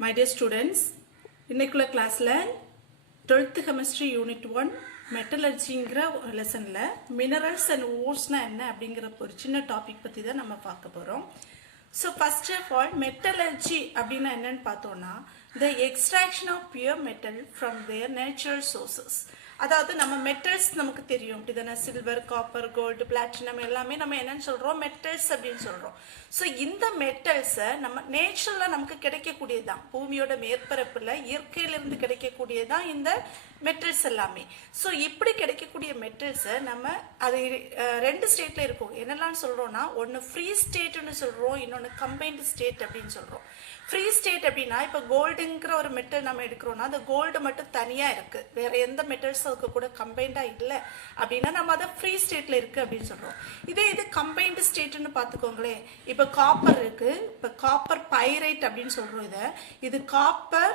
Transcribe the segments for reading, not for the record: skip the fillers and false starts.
My dear students, இன்னைக்குள்ள கிளாஸ்ல 12th chemistry unit 1 metallurgyங்கிற லெசன்ல minerals and ores-னா என்ன அப்படிங்கிற ஒரு சின்ன டாபிக் பத்தி தான் நம்ம பார்க்க போறோம். So first of all, metallurgy அப்படினா என்னன்னு பார்த்தோம்னா the extraction of pure metal from their natural sources. அதாவது நம்ம மெட்டல்ஸ் நமக்கு தெரியும் அப்படிதானே, சில்வர், காப்பர், கோல்டு, பிளாட்டினம் எல்லாமே நம்ம என்னன்னு சொல்றோம், மெட்டல்ஸ் அப்படின்னு சொல்றோம். ஸோ இந்த மெட்டல்ஸை நம்ம நேச்சுரலா நமக்கு கிடைக்கக்கூடியதுதான், பூமியோட மேற்பரப்புல இயற்கையிலிருந்து கிடைக்கக்கூடியதுதான் இந்த மெட்டல்ஸ் எல்லாமே. ஸோ இப்படி கிடைக்கக்கூடிய மெட்டல்ஸை நம்ம அது ரெண்டு ஸ்டேட்ல இருக்கும். என்னெல்லாம் சொல்றோம்னா, ஒன்று ஃப்ரீ ஸ்டேட்னு சொல்றோம், இன்னொன்று கம்பைன்டு ஸ்டேட் அப்படின்னு சொல்றோம். ஃப்ரீ ஸ்டேட் அப்படின்னா இப்போ கோல்டுங்கிற ஒரு மெட்டல் நம்ம எடுக்கிறோம்னா அந்த கோல்டு மட்டும் தனியாக இருக்கு, வேற எந்த மெட்டல்ஸ் அதுக்கு கூட கம்பைண்டா இல்லை அப்படின்னா நம்ம அதை ஃப்ரீ ஸ்டேட்ல இருக்கு அப்படின்னு சொல்றோம். இது கம்பைன்டு ஸ்டேட்னு பார்த்துக்கோங்களேன். இப்போ காப்பர் இருக்கு, இப்போ காப்பர் பைரைட் அப்படின்னு சொல்றோம். இது காப்பர்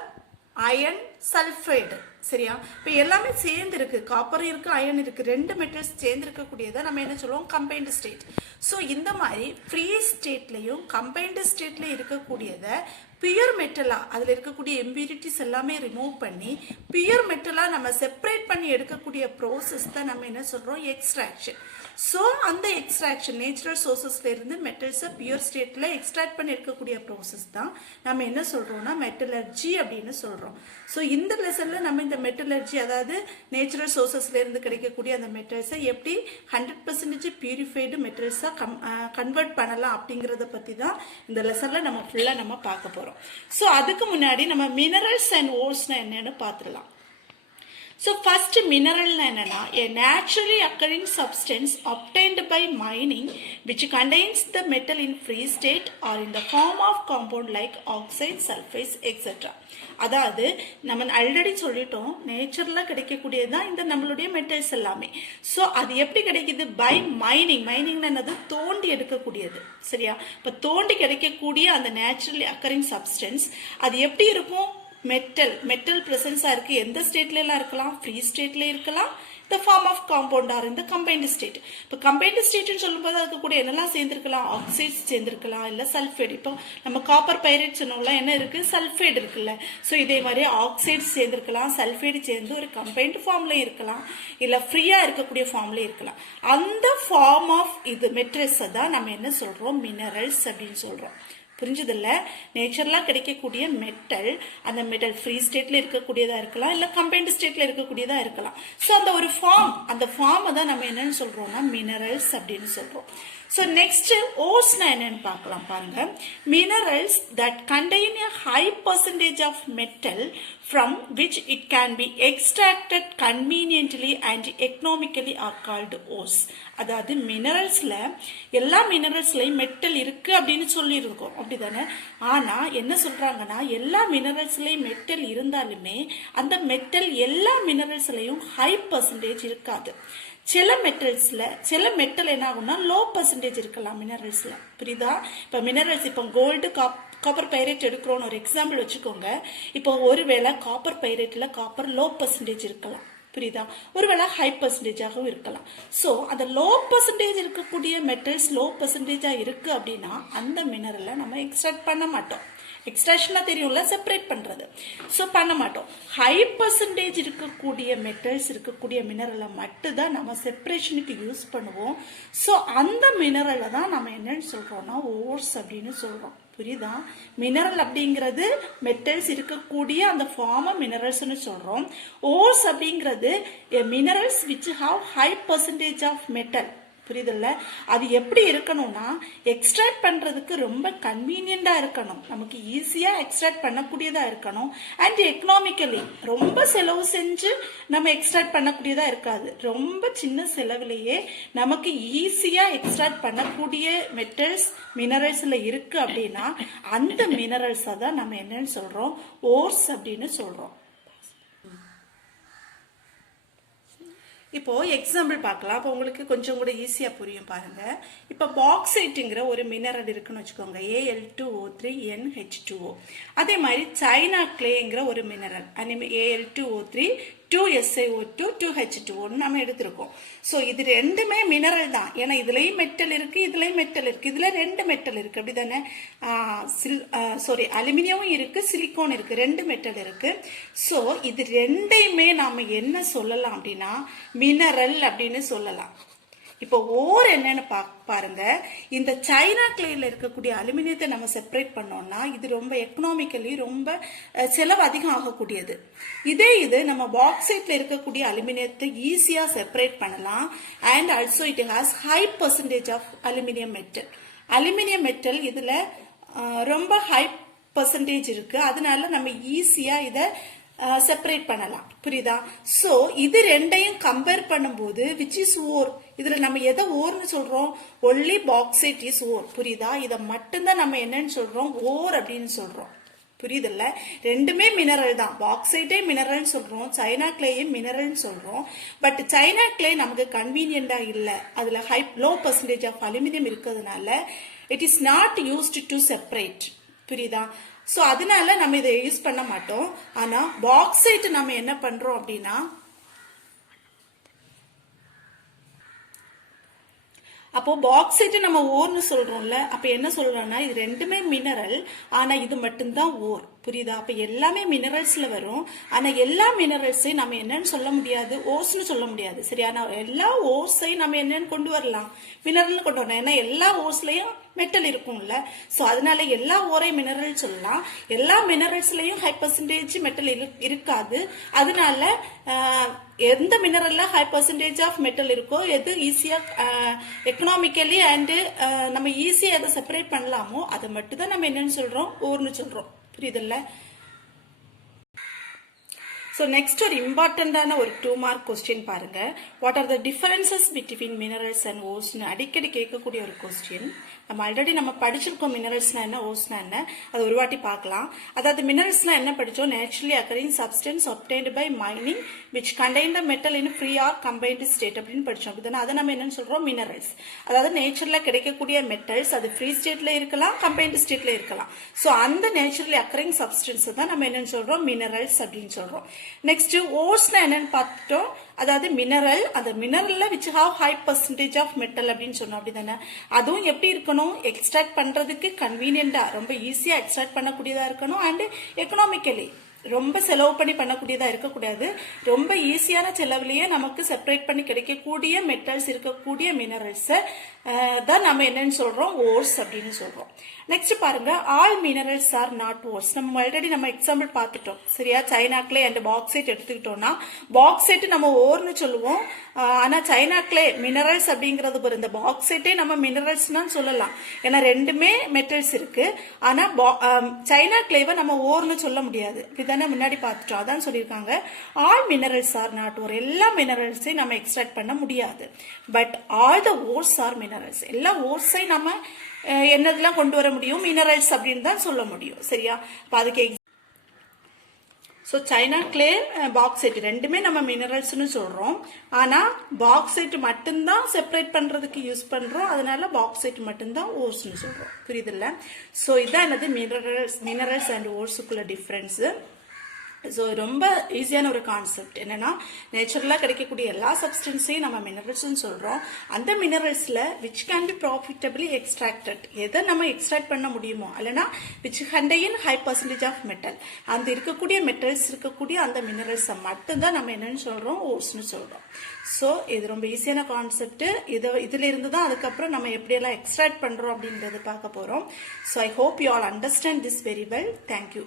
அயன் சல்ஃபைடு, சரியா? இப்போ எல்லாமே சேர்ந்து இருக்கு, காப்பர் இருக்கு, அயன் இருக்கு, ரெண்டு மெட்டல்ஸ் சேர்ந்து இருக்கக்கூடியதை நம்ம என்ன சொல்லுவோம், கம்பைன்டு ஸ்டேட். ஸோ இந்த மாதிரி ஃப்ரீ ஸ்டேட்லையும் கம்பைன்டு ஸ்டேட்லையும் இருக்கக்கூடியதை பியூர் மெட்டலா, அதில் இருக்கக்கூடிய இம்பியூரிட்டிஸ் எல்லாமே ரிமூவ் பண்ணி பியூர் மெட்டலா நம்ம செப்பரேட் பண்ணி எடுக்கக்கூடிய ப்ரோசஸ் தான் நம்ம என்ன சொல்றோம், எக்ஸ்ட்ராக்ஷன். ஸோ அந்த எக்ஸ்ட்ராக்ஷன் நேச்சுரல் சோர்சஸ்ல இருந்து மெட்டல்ஸை பியூர் ஸ்டேட்ல எக்ஸ்ட்ராக்ட் பண்ணி எடுக்கக்கூடிய ப்ரோசஸ் தான் நம்ம என்ன சொல்றோம்னா மெட்டலர்ஜி அப்படின்னு சொல்றோம். ஸோ இந்த லெசன்ல நம்ம இந்த மெட்டலர்ஜி, அதாவது நேச்சுரல் சோர்சஸ்ல இருந்து கிடைக்கக்கூடிய அந்த மெட்டல்ஸை எப்படி 100% பியூரிஃபைடு மெட்டல்ஸா கன்வெர்ட் பண்ணலாம் அப்படிங்கறத பத்தி தான் இந்த லெசன்ல நம்ம ஃபுல்லா நம்ம பார்க்க போறோம். ஸோ அதுக்கு முன்னாடி நம்ம மினரல்ஸ் அண்ட் ஓர்ஸ்னா என்னன்னு பார்த்துடலாம். So first mineral என்னன்னா a naturally occurring substance obtained by mining which contains the metal in free state or in the form of compound like oxide, sulfides, etc. அதாவது நம்ம ஆல்ரெடி சொல்லிட்டோம், நேச்சுரலா கிடைக்கக்கூடியதுதான் இந்த நம்மளுடைய மெட்டல்ஸ் எல்லாமே. ஸோ அது எப்படி கிடைக்குது, பை மைனிங். மைனிங் என்னது, தோண்டி எடுக்கக்கூடியது, சரியா? இப்போ தோண்டி கிடைக்கக்கூடிய அந்த நேச்சுரலி அக்கரிங் சப்ஸ்டன்ஸ் அது எப்படி இருக்கும், மெட்டல் பிரசன்ஸா இருக்கு. எந்த ஸ்டேட்ல எல்லாம் இருக்கலாம், ஃப்ரீ ஸ்டேட்ல இருக்கலாம், இந்த ஃபார்ம் ஆஃப் காம்பவுண்ட் ஆர் இந்த கம்பைன்டு ஸ்டேட். இப்போ கம்பைன்டு ஸ்டேட்னு சொல்லும்போது அதுக்கு கூட என்னெல்லாம் சேர்ந்திருக்கலாம், ஆக்சைட்ஸ் சேர்ந்திருக்கலாம், இல்ல சல்ஃபைடு. இப்போ நம்ம காப்பர் பைரைட் சொன்னோம்ல, என்ன இருக்கு, சல்ஃபைடு இருக்குல்ல. ஸோ இதே மாதிரி ஆக்சைட்ஸ் சேர்ந்திருக்கலாம், சல்ஃபைடு சேர்ந்து ஒரு கம்பைன்டு ஃபார்ம்ல இருக்கலாம், இல்ல ஃப்ரீயா இருக்கக்கூடிய ஃபார்ம்ல இருக்கலாம். அந்த ஃபார்ம் ஆஃப் இது மெட்டல்ஸ் தான் நம்ம என்ன சொல்றோம், மினரல்ஸ் அப்படின்னு சொல்றோம். புரிஞ்சதில்ல? நேச்சுரலா கிடைக்கக்கூடிய மெட்டல், அந்த மெட்டல் ஃப்ரீ ஸ்டேட்ல இருக்கக்கூடியதா இருக்கலாம், இல்ல கம்பைன்டு ஸ்டேட்ல இருக்கக்கூடியதா இருக்கலாம். ஸோ அந்த ஒரு ஃபார்ம், அந்த ஃபார்மை தான் நம்ம என்னன்னு சொல்றோம்னா மினரல்ஸ் அப்படின்னு சொல்றோம். ஸோ நெக்ஸ்ட் ஓர்ஸ்னா என்னன்னு பார்க்கலாம் பாருங்க. Minerals that contain a high percentage of metal from which it can be extracted conveniently and economically are called ores. அதாவது மினரல்ஸ்ல எல்லா மினரல்ஸ்லயும் மெட்டல் இருக்கு அப்படின்னு சொல்லியிருக்கோம், அப்படிதானே? ஆனா என்ன சொல்றாங்கன்னா, எல்லா மினரல்ஸ்லயும் மெட்டல் இருந்தாலுமே அந்த மெட்டல் எல்லா மினரல்ஸ்லயும் ஹை பர்சன்டேஜ் இருக்காது. சில மெட்டல்ஸ்ல சில மெட்டல் என்ன ஆகும்னா லோ பர்சன்டேஜ் இருக்கலாம் மினரல்ஸ்ல, புரியுதா? இப்ப மினரல்ஸ், இப்போ கோல்டு, காப்பர் பைரைட் எடுக்கிறோன்னு ஒரு எக்ஸாம்பிள் வச்சுக்கோங்க. இப்போ ஒருவேளை காப்பர் பைரைட்ல காப்பர் லோ பர்சன்டேஜ் இருக்கலாம், புரியுதா? ஒருவேளை ஹை பர்சன்டேஜாகவும் இருக்கலாம். ஸோ அந்த லோ பர்சன்டேஜ் இருக்கக்கூடிய மெட்டல்ஸ் லோ பர்சன்டேஜா இருக்கு அப்படின்னா அந்த மினரலை நம்ம எக்ஸ்ட்ராக்ட் பண்ண மாட்டோம். எக்ஸ்ட்ராக்ஷனா தெரியும்ல, செப்பரேட் பண்றது. ஸோ பண்ண மாட்டோம். ஹை பர்சன்டேஜ் இருக்கக்கூடிய மெட்டல்ஸ் இருக்கக்கூடிய மினரலை மட்டும் தான் நம்ம செப்பரேஷனுக்கு யூஸ் பண்ணுவோம். ஸோ அந்த மினரலை தான் நம்ம என்னன்னு சொல்றோம்னா ஓர்ஸ் அப்படின்னு சொல்றோம், புரியுதா? மினரல் அப்படிங்கிறது மெட்டல்ஸ் இருக்கக்கூடிய அந்த ஃபார்ம் மினரல்ஸ்னு சொல்றோம். ஓர்ஸ் அப்படிங்கிறது minerals which have high percentage of metal, புரியுதுல்ல? அது எப்படி இருக்கணும்னா எக்ஸ்ட்ராக்ட் பண்றதுக்கு ரொம்ப கன்வீனியண்டா இருக்கணும், நமக்கு ஈஸியா எக்ஸ்ட்ராக்ட் பண்ணக்கூடியதா இருக்கணும். அண்ட் எக்கனாமிக்கலி ரொம்ப செலவு செஞ்சு நம்ம எக்ஸ்ட்ராக்ட் பண்ணக்கூடியதா இருக்காது, ரொம்ப சின்ன செலவுலயே நமக்கு ஈஸியா எக்ஸ்ட்ராக்ட் பண்ணக்கூடிய மெட்டல்ஸ் மினரல்ஸ்ல இருக்கு அப்படின்னா அந்த மினரல்ஸை தான் நம்ம என்னன்னு சொல்றோம், ஓர்ஸ் அப்படின்னு சொல்றோம். இப்போ எக்ஸாம்பிள் பார்க்கலாம், அப்போ உங்களுக்கு கொஞ்சம் கூட ஈஸியா புரியும் பாருங்க. இப்போ பாக்சைட்டுங்கிற ஒரு மினரல் இருக்குன்னு வச்சுக்கோங்க, Al2O3NH2O. அதே மாதிரி சைனா கிளேங்கிற ஒரு மினரல், Al2O3 2SiO2 2H2O நம்ம எடுத்திருக்கோம். ஸோ இது ரெண்டுமே மினரல் தான். ஏன்னா இதுலயும் மெட்டல் இருக்கு, இதுலயும் மெட்டல் இருக்கு, இதுல ரெண்டு மெட்டல் இருக்கு, அப்படிதானே? அலுமினியமும் இருக்கு, சிலிக்கான் இருக்கு, ரெண்டு மெட்டல் இருக்கு. ஸோ இது ரெண்டையுமே நாம என்ன சொல்லலாம் அப்படின்னா மினரல் அப்படின்னு சொல்லலாம். இப்போ ஓர் என்னன்னு பாருங்க. இந்த சைனா கிளேல இருக்கக்கூடிய அலுமினியத்தை நம்ம செப்பரேட் பண்ணோம்னா இது ரொம்ப எக்கனாமிக்கலி ரொம்ப செலவு அதிகம் ஆகக்கூடியது. இது நம்ம பாக்சைட்ல இருக்கக்கூடிய அலுமினியத்தை ஈஸியா செப்பரேட் பண்ணலாம். And also it has high percentage of aluminium metal. Aluminium metal இதுல ரொம்ப ஹை பர்சன்டேஜ் இருக்கு. அதனால நம்ம ஈஸியா இதை செப்பரேட் பண்ணலாம். புரியுதா? சோ இது ரெண்டையும் கம்பேர் பண்ணும்போது விச் இஸ் ஓர், இதுல நம்ம எதை ஓர்னு சொல்றோம்? ஒன்லி பாக்சைட் இஸ் ஓர். புரியுதா? இதை மட்டும்தான் நம்ம என்னன்னு சொல்றோம்? ஓர் அப்படின்னு சொல்றோம். புரியுதுல்ல? ரெண்டுமே மினரல் தான். பாக்சைட்டே மினரல் சொல்றோம், சைனா கிளேயும் மினரல் சொல்றோம். பட் சைனா கிளே நமக்கு கன்வீனியன்டா இல்ல. அதுல லோ பர்சன்டேஜ் ஆஃப் அலுமினியம் இருக்கிறதுனால it is not used to separate. புரியுதா? ஸோ அதனால நம்ம இதை யூஸ் பண்ண மாட்டோம். ஆனா பாக்சைட் நம்ம என்ன பண்றோம் அப்படின்னா அப்போ பாக்சைட் நம்ம ஓர்னு சொல்றோம்ல, அப்ப என்ன சொல்றோம்னா இது ரெண்டுமே மினரல், ஆனா இது மட்டும்தான் ஓர். புரியுதா? அப்ப எல்லாமே மினரல்ஸ்ல வரும். ஆனா எல்லா மினரல்ஸையும் நம்ம என்னன்னு சொல்ல முடியாது, ஓர்ஸ்னு சொல்ல முடியாது. சரியா? எல்லா ஓர்ஸையும் நம்ம என்னன்னு கொண்டு வரலாம், மினரல் கொண்டு வரலாம். ஏன்னா எல்லா ஓர்ஸ்லயும் மெட்டல் இருக்கும்ல. சோ அதனால எல்லா ஓரையும் மினரல் சொல்லலாம். எல்லா மினரல்ஸ்லயும் ஹை பர்சன்டேஜ் மெட்டல் இருக்காது. அதனால எந்த மினரல்ல ஹை பர்சன்டேஜ் ஆஃப் மெட்டல் இருக்கோ, எது ஈஸியா எக்கனாமிக்கலி அண்ட் நம்ம ஈஸியா எதை செப்பரேட் பண்ணலாமோ அதை மட்டும் தான் நம்ம என்னன்னு சொல்றோம், ஓர்னு சொல்றோம். புரியுதுல்ல? So next ஒரு இம்பார்ட்டன்டான ஒரு 2 மார்க் கொஸ்டின் பாருங்க. What are the differences between minerals and ஓர்ஸ்னு அடிக்கடி கேட்கக்கூடிய ஒரு கொஸ்டின். நம்ம ஆல்ரெடி நம்ம படிச்சிருக்கோம் மினரல்ஸ்னா என்ன, ஓர்ஸ்னா என்ன, அது ஒரு வாட்டி பார்க்கலாம். அதாவது மினரல்ஸ்னா என்ன படிச்சோம்? Naturally occurring substance obtained by mining which contain the metal in free or combined state அப்படின்னு படிச்சோம். அப்படிதானே? அதை நம்ம என்னன்னு சொல்றோம்? மினரல்ஸ். அதாவது நேச்சுரலா கிடைக்கக்கூடிய மெட்டல்ஸ், அது ஃப்ரீ ஸ்டேட்ல இருக்கலாம், கம்பைன்ட் ஸ்டேட்ல இருக்கலாம். சோ அந்த நேச்சுரலி அக்கரிங் சப்ஸ்டன்ஸ் தான் நம்ம என்னன்னு சொல்றோம்? மினரல்ஸ் அப்படின்னு சொல்றோம். நெக்ஸ்ட் ஓர்ஸ்னா என்னன்னு பார்த்துட்டோம். அதாவது மினரல், அந்த மினரல்ல which have high percentage of metal அப்படின்னு சொன்னோம். அப்படிதானே? அதுவும் எப்படி இருக்கணும்? எக்ஸ்ட்ராக்ட் பண்றதுக்கு கன்வீனியன்டா, ரொம்ப ஈஸியா எக்ஸ்ட்ராக்ட் பண்ணக்கூடியதா இருக்கணும். அண்ட் எக்கனாமிக்கலி ரொம்ப செலவு பண்ணி பண்ணக்கூடியதா இருக்கக்கூடாது. ரொம்ப ஈஸியான செலவுலயே நமக்கு செப்பரேட் பண்ணி கிடைக்கக்கூடிய மெட்டல்ஸ் இருக்கக்கூடிய மினரல்ஸ் தான் நம்ம என்னன்னு சொல்றோம்? ஓர்ஸ் அப்படின்னு சொல்றோம். நெக்ஸ்ட் பாருங்க, all minerals are not ores. நம்ம ஆல்ரெடி நம்ம எக்ஸாம்பிள் பார்த்துட்டோம். சரியா? சைனா கிளே அண்ட் பாக்சைட் எடுத்துக்கிட்டோம்னா பாக்சைட் நம்ம ஓர்னு சொல்லுவோம். ஆனா சைனா கிளே மினரல்ஸ் அப்படிங்கிறது இந்த பாக்சைட்டே நம்ம மினரல்ஸ் தான் சொல்லலாம். ஏன்னா ரெண்டுமே மெட்டல்ஸ் இருக்கு. ஆனா சைனா கிளேவை நம்ம ஓர்னு சொல்ல முடியாது. இதானே முன்னாடி பார்த்துட்டோம். அதான் சொல்லியிருக்காங்க all minerals are not ore. எல்லா மினரல்ஸையும் நம்ம எக்ஸ்ட்ராக்ட் பண்ண முடியாது. But all the ores are minerals. எல்லா ஓர்ஸை நம்ம என்னதெல்லாம் கொண்டு வர முடியும்? மினரல்ஸ் அப்படின்னு தான் சொல்ல முடியும். சரியா? அதுக்கு ஸோ சைனா கிளே, பாக்சைட் ரெண்டுமே நம்ம மினரல்ஸ்னு சொல்றோம். ஆனா பாக்சைட் மட்டும்தான் செப்பரேட் பண்றதுக்கு யூஸ் பண்றோம். அதனால பாக்சைட் மட்டும்தான் ஓர்ஸ்னு சொல்றோம். புரியுதுல்ல? ஸோ இதான் என்னது மினரல்ஸ் அண்ட் ஓர்ஸுக்குள்ள டிஃபரன்ஸ். ஸோ ரொம்ப ஈஸியான ஒரு கான்செப்ட். என்னன்னா நேச்சுரலா கிடைக்கக்கூடிய எல்லா சப்ஸ்டன்ஸையும் நம்ம மினரல்ஸ்னு சொல்றோம். அந்த மினரல்ஸ்ல which can be profitably extracted, எதை நம்ம எக்ஸ்ட்ராக்ட் பண்ண முடியுமோ, இல்லைன்னா which contain high percentage of metal, அந்த இருக்கக்கூடிய மெட்டல்ஸ் இருக்கக்கூடிய அந்த மினரல்ஸை மட்டும்தான் நம்ம என்னன்னு சொல்றோம்? ஓர்ஸ்னு சொல்றோம். ஸோ இது ரொம்ப ஈஸியான கான்செப்ட். இதுல இருந்து தான் அதுக்கப்புறம் நம்ம எப்படியெல்லாம் எக்ஸ்ட்ராக்ட் பண்றோம் அப்படின்றது பார்க்க போறோம். So I hope you all understand this very well. Thank you.